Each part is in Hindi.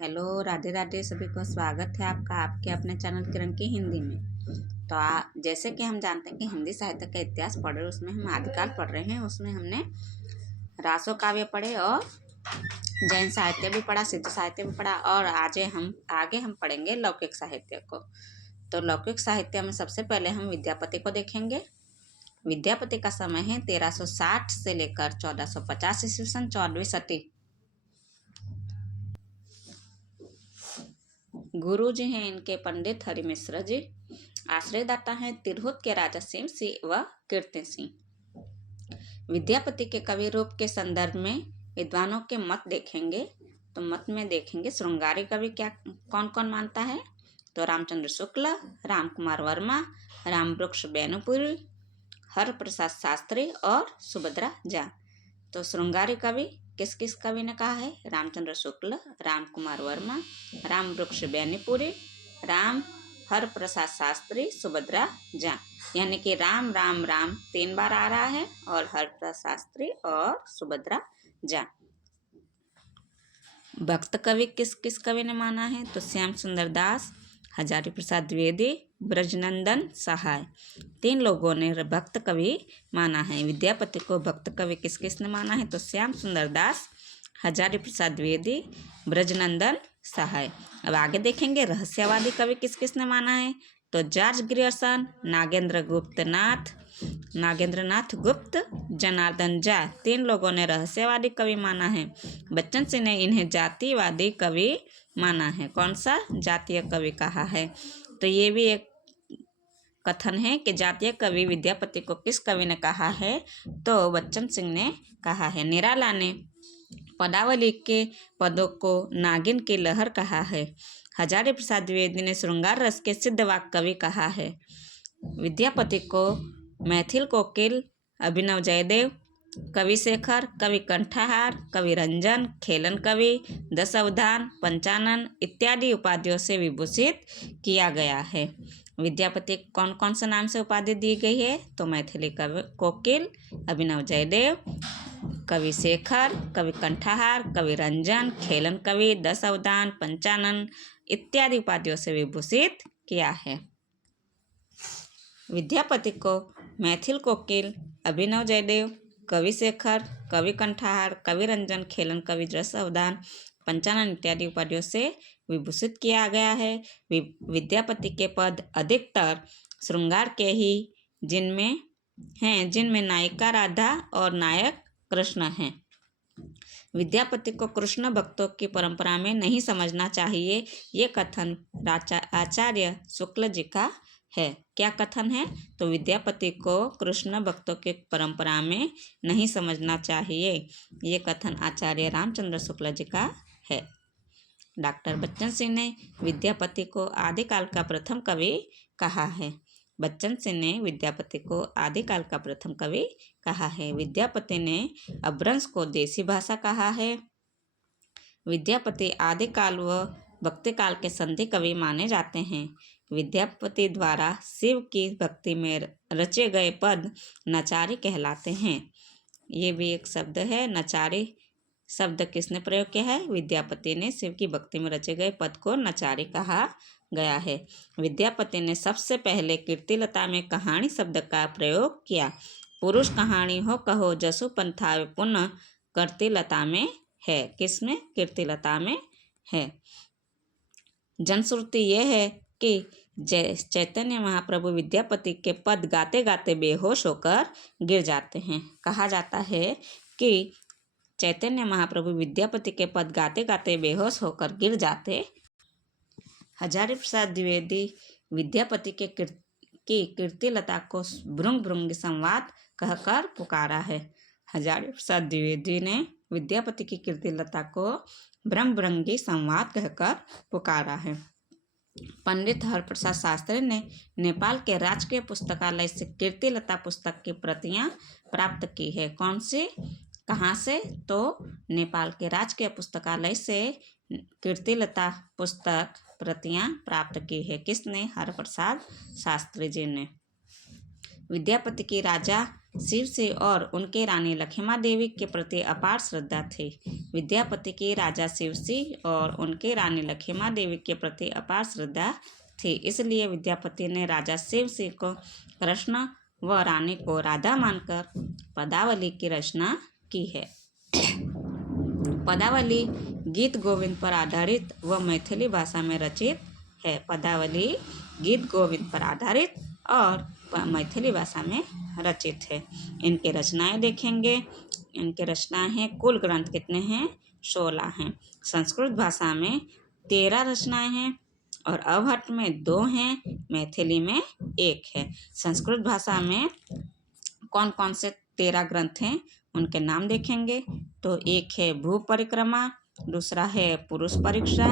हेलो, राधे राधे। सभी को स्वागत है आपका आपके अपने चैनल किरण की हिंदी में। तो जैसे कि हम जानते हैं कि हिंदी साहित्य का इतिहास पढ़ रहे हैं, उसमें हम आदिकाल पढ़ रहे हैं। उसमें हमने रासो काव्य पढ़े और जैन साहित्य भी पढ़ा, सिद्ध साहित्य भी पढ़ा और आगे हम पढ़ेंगे लौकिक साहित्य को। तो लौकिक साहित्य में सबसे पहले हम विद्यापति को देखेंगे। विद्यापति का समय है 1360 से लेकर 1450 ईस्वी सन, 14वीं सदी। गुरु जी हैं इनके पंडित हरि मिश्र जी। आश्रयदाता हैं तिरहुत के राजा सिंह सिंह व कीर्ति सिंह। विद्यापति के कवि रूप के संदर्भ में विद्वानों के मत देखेंगे। तो मत में देखेंगे श्रृंगारी कवि क्या कौन कौन मानता है। तो रामचंद्र शुक्ल, राम कुमार वर्मा, राम वृक्ष बैनुपुरी, हर प्रसाद शास्त्री और सुभद्रा झा। तो श्रृंगारी कवि किस किस कवि ने कहा है। रामचंद्र शुक्ल, राम कुमार वर्मा, राम वृक्ष बैनीपुरी, राम हर प्रसाद शास्त्री, सुभद्रा झा। यानी कि राम राम राम 3 बार आ रहा है और हर प्रसाद शास्त्री और सुभद्रा झा। भक्त कवि किस किस कवि ने माना है। तो श्याम सुंदर दास, हजारी प्रसाद द्विवेदी, ब्रजनंदन सहाय। 3 लोगों ने भक्त कवि माना है। विद्यापति को भक्त कवि किस किस ने माना है। तो श्याम सुंदर दास, हजारी प्रसाद द्विवेदी, ब्रजनंदन सहाय। अब आगे देखेंगे रहस्यवादी कवि किस किस ने माना है। तो जॉर्ज ग्रियर्सन, नागेंद्र नाथ गुप्त, जनार्दन झा। 3 लोगों ने रहस्यवादी कवि माना है। बच्चन सिंह ने इन्हें जातिवादी कवि माना है। कौन सा जातीय कवि कहा है। तो ये भी एक कथन है कि जातीय कवि विद्यापति को किस कवि ने कहा है। तो बच्चन सिंह ने कहा है। निराला ने पदावली के पदों को नागिन की लहर कहा है। हजारी प्रसाद द्विवेदी ने श्रृंगार रस के सिद्ध वाक कवि कहा है। विद्यापति को मैथिल कोकिल, अभिनव जयदेव, कवि शेखर, कवि कंठाहार, कवि रंजन, खेलन कवि, दशावधान, पंचानन इत्यादि उपाधियों से विभूषित किया गया है। विद्यापति कौन कौन से नाम से उपाधि दी गई है। तो मैथिली कवि कोकिल, अभिनव जयदेव, कवि शेखर, कवि कंठाहार, कवि रंजन, खेलन कवि, दशावधान, पंचानन इत्यादि उपाधियों से विभूषित किया है। विद्यापति को मैथिल कोकिल, अभिनव जयदेव, कवि शेखर, कवि कंठाहार, कवि रंजन, खेलन कवि, दशावधान, पंचानन इत्यादि उपाधियों से विभूषित किया गया है। विद्यापति के पद अधिकतर श्रृंगार के ही जिनमें नायिका राधा और नायक कृष्ण हैं। विद्यापति को कृष्ण भक्तों की परंपरा में नहीं समझना चाहिए। ये कथन आचार्य शुक्ल जी का है। क्या कथन है। तो विद्यापति को कृष्ण भक्तों की परंपरा में नहीं समझना चाहिए। ये कथन आचार्य रामचंद्र शुक्ल जी का है। डॉक्टर बच्चन सिंह ने विद्यापति को आदिकाल का प्रथम कवि कहा है। बच्चन सिंह ने विद्यापति को आदिकाल का प्रथम कवि कहा है। विद्यापति ने अपभ्रंश को देसी भाषा कहा है। विद्यापति आदिकाल व भक्तिकाल के संधि कवि माने जाते हैं। विद्यापति द्वारा शिव की भक्ति में रचे गए पद नचारी कहलाते हैं। ये भी एक शब्द है। नचारी शब्द किसने प्रयोग किया है। विद्यापति ने शिव की भक्ति में रचे गए पद को नचारी कहा गया है। विद्यापति ने सबसे पहले कीर्तिलता में कहानी शब्द का प्रयोग किया। पुरुष कहानी हो कहो जसु पंथा पुनः कीर्तिलता में है। किसमें। कीर्तिलता में है। जनश्रुति यह है कि चैतन्य महाप्रभु विद्यापति के पद गाते गाते बेहोश होकर गिर जाते हैं। कहा जाता है कि चैतन्य महाप्रभु विद्यापति के पद गाते गाते बेहोश होकर गिर जाते। हजारी प्रसाद द्विवेदी विद्यापति के कीर्तिलता को भृंग भृंग संवाद कहकर पुकारा है। हजारी प्रसाद द्विवेदी ने विद्यापति की कीर्तिलता को ब्रह्म भृंगी संवाद कहकर पुकारा है। पंडित हरप्रसाद शास्त्री ने नेपाल के राजकीय पुस्तकालय से कीर्तिलता पुस्तक की प्रतियां प्राप्त की है। कौन सी, कहाँ से। तो नेपाल के राजकीय पुस्तकालय से कीर्तिलता पुस्तक प्रतियां प्राप्त की है। किसने। हरप्रसाद शास्त्री जी ने। विद्यापति की राजा शिव से और उनके रानी लक्ष्मा देवी के प्रति अपार श्रद्धा थी। विद्यापति की राजा शिव सिंह और उनके रानी लक्ष्मा देवी के प्रति अपार श्रद्धा थी, इसलिए विद्यापति ने राजा शिव सिंह को कृष्ण व रानी को राधा मानकर पदावली की रचना की है। पदावली गीत गोविंद पर आधारित व मैथिली भाषा में रचित है। पदावली गीत गोविंद पर आधारित और मैथिली भाषा में रचित है। इनके रचनाएं देखेंगे। इनके रचनाएं हैं, कुल ग्रंथ कितने हैं? 16 हैं। संस्कृत भाषा में 13 रचनाएं हैं और अवहट्ट में 2 हैं, मैथिली में 1 है। संस्कृत भाषा में कौन कौन से 13 ग्रंथ हैं उनके नाम देखेंगे। तो एक है भू परिक्रमा, दूसरा है पुरुष परीक्षा,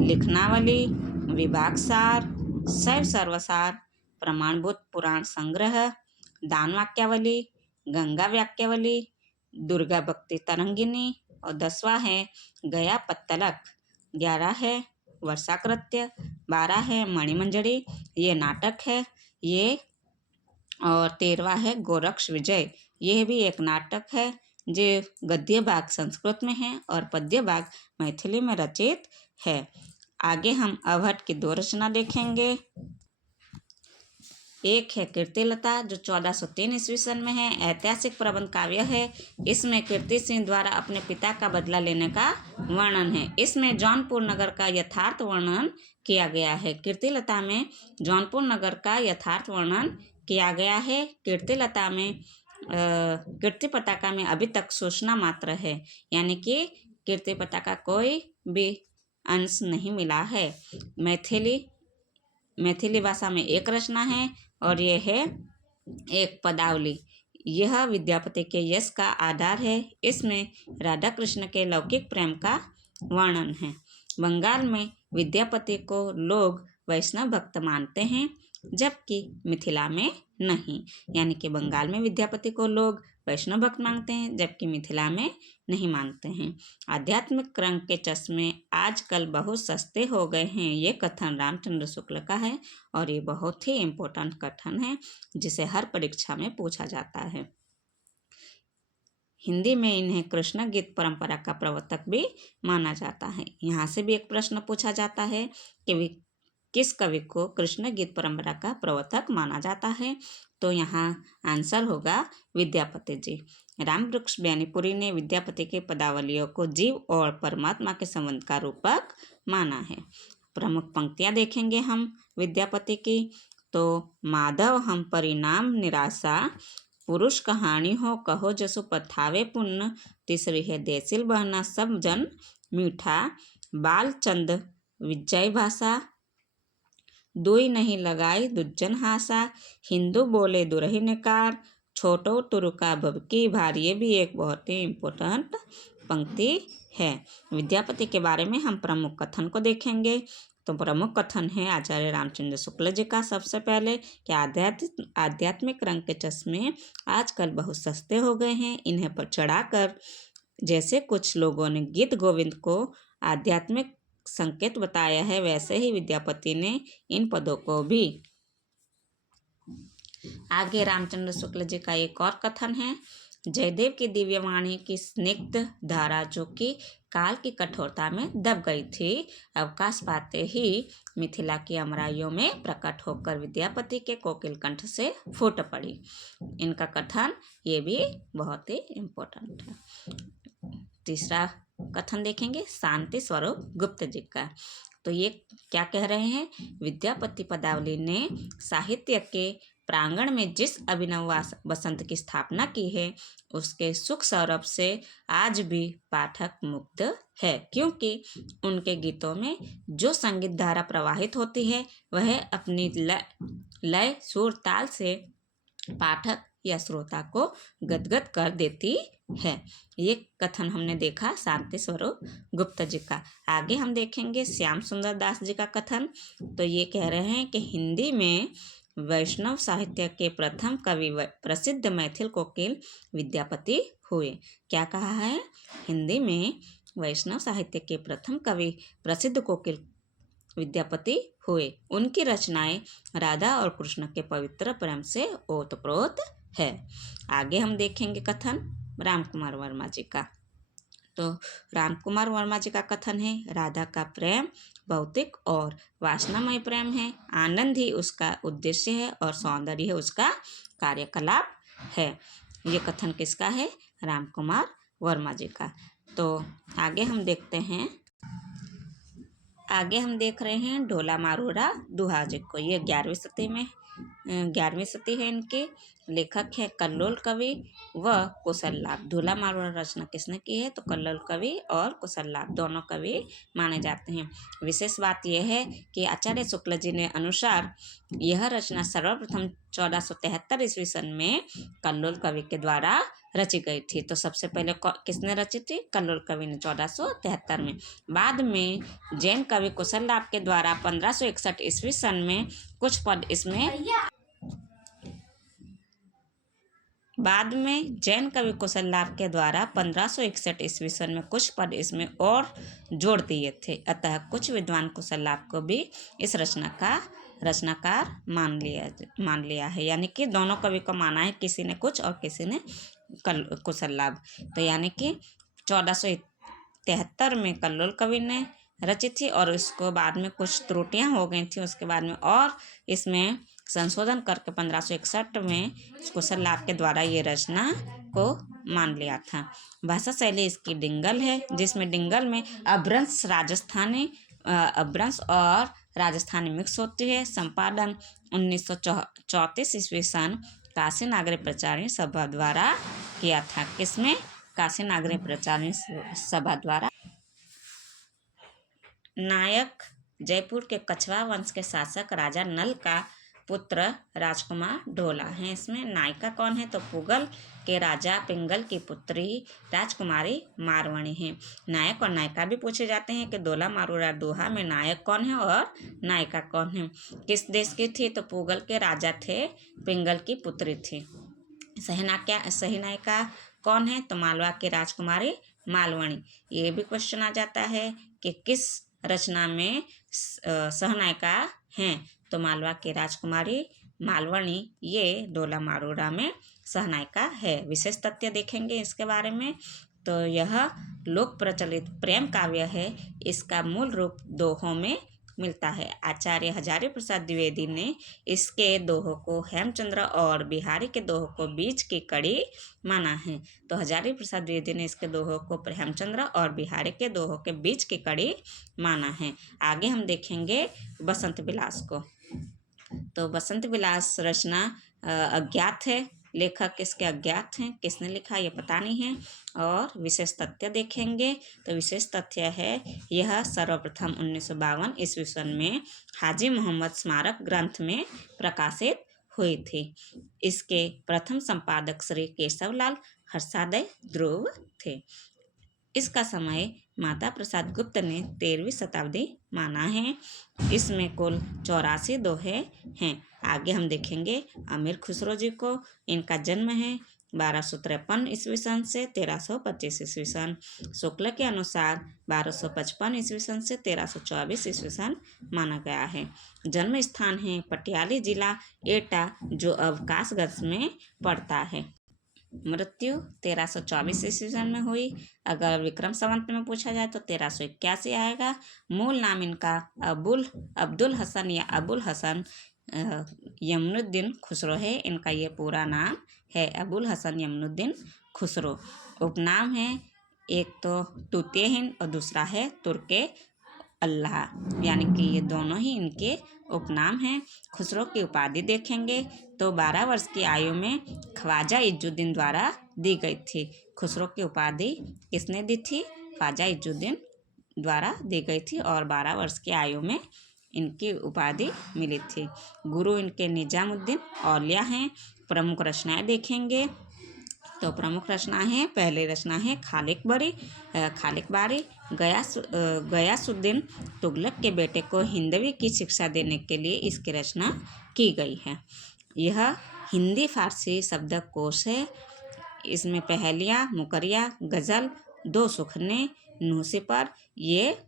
लिखनावली, विभाग सार, शैव सर्वसार, प्रमाणभूत पुराण संग्रह, दान वाक्यावली, गंगा वाक्यावली, दुर्गा भक्ति तरंगिनी और 10वां है गया पत्तलक, 11 है वर्षाकृत्य, 12 है मणिमंजरी, ये नाटक है ये, और 13वां है गोरक्ष विजय, यह भी एक नाटक है जो गद्य भाग संस्कृत में है और पद्य भाग मैथिली में रचित है। आगे हम अवहट्ट की 2 रचना देखेंगे। एक है कीर्तिलता जो 1403 ईस्वी सन में है, ऐतिहासिक प्रबंध काव्य है। इसमें कीर्ति सिंह द्वारा अपने पिता का बदला लेने का वर्णन है। इसमें जौनपुर नगर का यथार्थ वर्णन किया गया है। कीर्तिलता में जौनपुर नगर का यथार्थ वर्णन किया गया है। कीर्तिलता में कीर्ति पताका में अभी तक सूचना मात्र है, यानी कि कीर्ति पताका कोई भी अंश नहीं मिला है। मैथिली भाषा में 1 रचना है और यह है एक पदावली। यह विद्यापति के यश का आधार है। इसमें राधा कृष्ण के लौकिक प्रेम का वर्णन है। बंगाल में विद्यापति को लोग वैष्णव भक्त मानते हैं, जबकि मिथिला में नहीं, यानी कि बंगाल में विद्यापति को लोग वैष्णव भक्त मानते हैं जबकि मिथिला में नहीं मानते हैं। आध्यात्मिक रंग के चश्मे आजकल बहुत सस्ते हो गए हैं, ये कथन रामचंद्र शुक्ल का है और ये बहुत ही इम्पोर्टेंट कथन है जिसे हर परीक्षा में पूछा जाता है। हिंदी में इन्हें कृष्ण गीत परंपरा का प्रवर्तक भी माना जाता है। यहाँ से भी एक प्रश्न पूछा जाता है कि किस कवि को कृष्ण गीत परंपरा का प्रवर्तक माना जाता है, तो यहाँ आंसर होगा विद्यापति जी। रामवृक्ष ज्ञानीपुरी ने विद्यापति के पदावलियों को जीव और परमात्मा के संबंध का रूपक माना है। प्रमुख पंक्तियाँ देखेंगे हम विद्यापति की। तो माधव हम परिणाम निराशा, पुरुष कहानी हो कहो जसु पथावे पुण्य, तीसरी है देसिल बहना सब जन मीठा, बालचंद विजय भाषा, दुई नहीं लगाई दुज्जन हासा, हिंदू बोले दुरहिनकार, छोटो तुरुका भबकी भार, ये भी एक बहुत ही इम्पोर्टेंट पंक्ति है। विद्यापति के बारे में हम प्रमुख कथन को देखेंगे। तो प्रमुख कथन है आचार्य रामचंद्र शुक्ल जी का। सबसे पहले कि आध्यात्मिक रंग के चश्मे आजकल बहुत सस्ते हो गए हैं, इन्हें पर चढ़ाकर जैसे कुछ लोगों ने गीत गोविंद को आध्यात्मिक संकेत बताया है, वैसे ही विद्यापति ने इन पदों को भी। आगे रामचंद्र शुक्ल जी का एक और कथन है। जयदेव की दिव्यवाणी की स्निग्ध धारा जो कि काल की कठोरता में दब गई थी, अवकाश पाते ही मिथिला की अमराइयों में प्रकट होकर विद्यापति के कोकिल कंठ से फूट पड़ी। इनका कथन ये भी बहुत ही इम्पोर्टेंट है। तीसरा कथन देखेंगे शांति स्वरूप गुप्त जी का। तो ये क्या कह रहे हैं? विद्यापति पदावली ने साहित्य के प्रांगण में जिस अभिनव बसंत की स्थापना की है, उसके सुख सौरभ से आज भी पाठक मुग्ध है, क्योंकि उनके गीतों में जो संगीत धारा प्रवाहित होती है वह अपनी लय सुर ताल से पाठक या श्रोता को गदगद कर देती है। ये कथन हमने देखा शांति स्वरूप गुप्त जी का। आगे हम देखेंगे श्याम सुंदर दास जी का कथन। तो ये कह रहे हैं कि हिंदी में वैष्णव साहित्य के प्रथम कवि प्रसिद्ध मैथिल कोकिल विद्यापति हुए। क्या कहा है? हिंदी में वैष्णव साहित्य के प्रथम कवि प्रसिद्ध कोकिल विद्यापति हुए। उनकी रचनाएं राधा और कृष्ण के पवित्र प्रेम से ओतप्रोत है। आगे हम देखेंगे कथन राम कुमार वर्मा जी का। तो राम कुमार वर्मा जी का कथन है, राधा का प्रेम भौतिक और वासनामय प्रेम है, आनंद ही उसका उद्देश्य है और सौंदर्य है उसका कार्यकलाप है। ये कथन किसका है? राम कुमार वर्मा जी का। तो आगे हम देखते हैं, आगे हम देख रहे हैं ढोला मारूरा दुहा जी को। ये 11वीं सदी है इनके। लेखक है कल्लोल कवि व कुशल लाभ। ढोला मारूरा रचना किसने की है? तो कल्लोल कवि और कुशल लाभ दोनों कवि माने जाते हैं। विशेष बात यह है कि आचार्य शुक्ल जी ने अनुसार यह रचना सर्वप्रथम 1473 ईस्वी सन में कल्लोल कवि के द्वारा रची गई थी। तो सबसे पहले किसने रची थी? कल्लोल कवि ने 1473 में। बाद में जैन कवि कुशल लाभ के द्वारा 1561 ईस्वी सन में कुछ पद इसमें बाद में जैन कवि कुशल लाभ के द्वारा 1561 ईस्वी सन में कुछ पद इसमें और जोड़ दिए थे। अतः कुछ विद्वान कुशल लाभ को भी इस रचना का रचनाकार मान लिया है। यानी कि दोनों कवि को माना है, किसी ने कुछ और किसी ने कुशल लाभ। तो यानी कि 1473 में कल्लोल कवि ने रची थी और इसको बाद में कुछ त्रुटियां हो गई थी, उसके बाद में और इसमें संशोधन करके 1561 में कुशल लाभ के द्वारा ये रचना को मान लिया था। भाषा शैली इसकी डिंगल है, जिसमें डिंगल में अपभ्रंश और राजस्थानी मिक्स होती है। संपादन 1934 ईस्वी सन काशी नागरी प्रचारिणी सभा द्वारा किया था। किसमें? काशी नागरी प्रचारिणी सभा द्वारा। नायक जयपुर के कछवा वंश के शासक राजा नल का पुत्र राजकुमार ढोला है। इसमें नायिका कौन है? तो पुगल के राजा पिंगल की पुत्री राजकुमारी मारवाणी है। नायक और नायिका भी पूछे जाते हैं कि ढोला मारूरा दोहा में नायक कौन है और नायिका कौन है। किस देश की थी? तो पुगल के राजा थे, पिंगल की पुत्री थी। सही नायिका कौन है? तो मालवा की राजकुमारी मालवणी। ये भी क्वेश्चन आ जाता है कि किस रचना में सहनायिका हैं? तो मालवा की राजकुमारी मालवणी ये ढोला मारूरा में सहनायिका है। विशेष तथ्य देखेंगे इसके बारे में। तो यह लोक प्रचलित प्रेम काव्य है। इसका मूल रूप दोहों में मिलता है। आचार्य हजारी प्रसाद द्विवेदी ने इसके दोहों को हेमचंद्र और बिहारी के दोहों को बीच की कड़ी माना है। तो हजारी प्रसाद द्विवेदी ने इसके दोहों को हेमचंद्र और बिहारी के दोहों के बीच की कड़ी माना है। आगे हम देखेंगे बसंत विलास को। तो बसंत विलास रचना अज्ञात है, लेखक इसके अज्ञात हैं, किसने लिखा ये पता नहीं है। और विशेष तथ्य देखेंगे तो विशेष तथ्य है यह सर्वप्रथम 1952 ईस्वी सन में हाजी मोहम्मद स्मारक ग्रंथ में प्रकाशित हुई थी। इसके प्रथम संपादक श्री केशवलाल हर्षादय ध्रुव थे। इसका समय माता प्रसाद गुप्त ने 13वीं शताब्दी माना है। इसमें कुल 84 दोहे हैं। आगे हम देखेंगे अमीर खुसरो जी को। इनका जन्म है 1253 ईस्वी सन से 1325 ईस्वी सन। शुक्ल के अनुसार 1255 ईस्वी सन से 1324 ईस्वी सन माना गया है। जन्म स्थान है पटियाली जिला एटा, जो अब कासगंज में पड़ता है। मृत्यु 1324 ईस्वी सन में हुई। अगर विक्रम संवत में पूछा जाए तो 1381 आएगा। मूल नाम इनका अब्दुल हसन या अबुल हसन यमनुद्दीन खुसरो है। इनका ये पूरा नाम है अबुल हसन यमनुद्दीन खुसरो। उपनाम है एक तो तूतिए हिंद और दूसरा है तुर्के अल्लाह, यानी कि ये दोनों ही इनके उपनाम हैं। खुसरो की उपाधि देखेंगे तो 12 वर्ष की आयु में ख्वाजा इजुद्दीन द्वारा दी गई थी। खुसरो की उपाधि किसने दी थी? ख्वाजा इजुद्दीन द्वारा दी गई थी और 12 वर्ष की आयु में इनकी उपाधि मिली थी। गुरु इनके निजामुद्दीन औलिया हैं। प्रमुख रचनाएं देखेंगे तो प्रमुख रचना है, पहली रचना है खालिक बारी। गयासुद्दीन तुगलक के बेटे को हिंदवी की शिक्षा देने के लिए इसकी रचना की गई है। यह हिंदी फारसी शब्दकोश है। इसमें पहेलियाँ, मुकरिया, गज़ल, दो सुखने, नूसिपर ये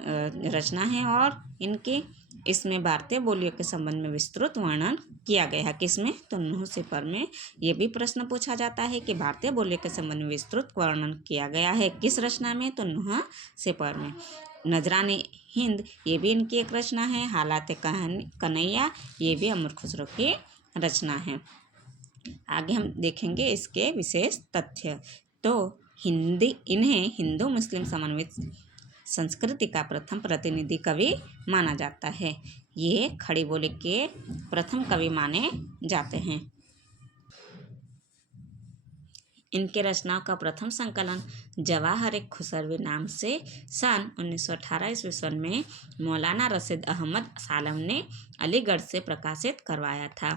रचना है और इनकी इसमें भारतीय बोलियों के संबंध में विस्तृत वर्णन किया गया है। किसमें? तो नुह सिपर में। ये भी प्रश्न पूछा जाता है कि भारतीय बोलियों के संबंध में विस्तृत वर्णन किया गया है किस रचना में? तो नुह सिपर में। नजराने हिंद ये भी इनकी एक रचना है। हालात कन्हैया ये भी अमर खुसरो की रचना है। आगे हम देखेंगे इसके विशेष तथ्य। तो इन्हें हिंदू मुस्लिम समन्वित संस्कृति का प्रथम प्रतिनिधि कवि माना जाता है। ये खड़ी बोली के प्रथम कवि माने जाते हैं। इनके रचनाओं का प्रथम संकलन जवाहर खुसरवी नाम से सन 1918 ईस्वी सन में मौलाना रशीद अहमद सालम ने अलीगढ़ से प्रकाशित करवाया था।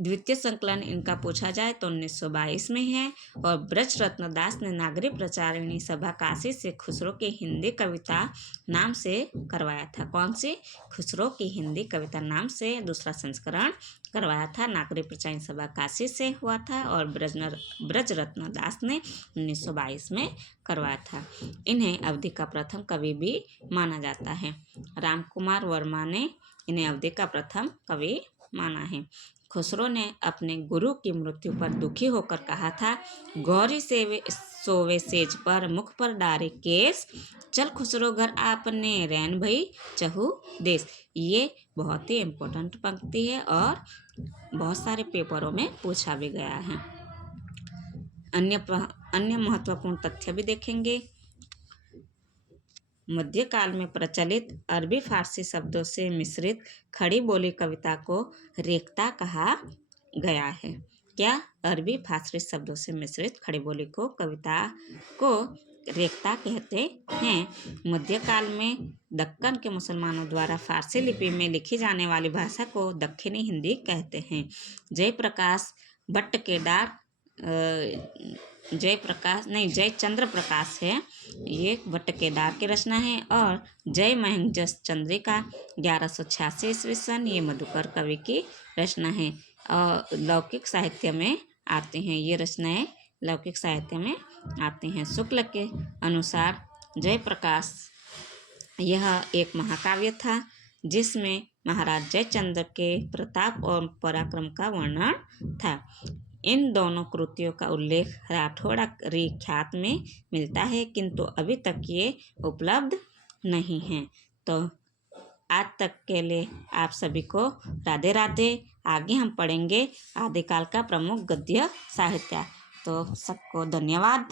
द्वितीय संकलन इनका पूछा जाए तो 1922 में है और ब्रज रत्न दास ने नागरिक प्रचारिणी सभा काशी से खुसरो की हिंदी कविता नाम से करवाया था। कौन सी? खुसरो की हिंदी कविता नाम से दूसरा संस्करण करवाया था। नागरिक प्रचारिणी सभा काशी से हुआ था और ब्रज रत्न दास ने 1922 में करवाया था। इन्हें अवधि का प्रथम कवि भी माना जाता है। राम कुमार वर्मा ने इन्हें अवधि का प्रथम कवि माना है। खुसरो ने अपने गुरु की मृत्यु पर दुखी होकर कहा था, गौरी सोवे सेज पर मुख पर डारे केस, चल खुसरो घर आपने रैन भई चहु देश। ये बहुत ही इम्पोर्टेंट पंक्ति है और बहुत सारे पेपरों में पूछा भी गया है। अन्य महत्वपूर्ण तथ्य भी देखेंगे। मध्यकाल में प्रचलित अरबी फारसी शब्दों से मिश्रित खड़ी बोली कविता को रेखता कहा गया है। क्या? अरबी फारसी शब्दों से मिश्रित खड़ी बोली को कविता को रेखता कहते हैं। मध्यकाल में दक्कन के मुसलमानों द्वारा फारसी लिपि में लिखी जाने वाली भाषा को दक्षिणी हिंदी कहते हैं। जयप्रकाश भट्ट के डाक जयचंद्र प्रकाश है, ये भट्ट केदार की रचना है। और जय महंजस चंद्रिका 1186 ईस्वी सन, ये मधुकर कवि की रचना है और लौकिक साहित्य में आते हैं। ये रचनाएं लौकिक साहित्य में आती हैं। शुक्ल के अनुसार जयप्रकाश यह एक महाकाव्य था जिसमें महाराज जयचंद्र के प्रताप और पराक्रम का वर्णन था। इन दोनों कृतियों का उल्लेख राठौड़ा ख्यात में मिलता है किंतु अभी तक ये उपलब्ध नहीं है। तो आज तक के लिए आप सभी को राधे राधे। आगे हम पढ़ेंगे आदिकाल का प्रमुख गद्य साहित्य। तो सबको धन्यवाद।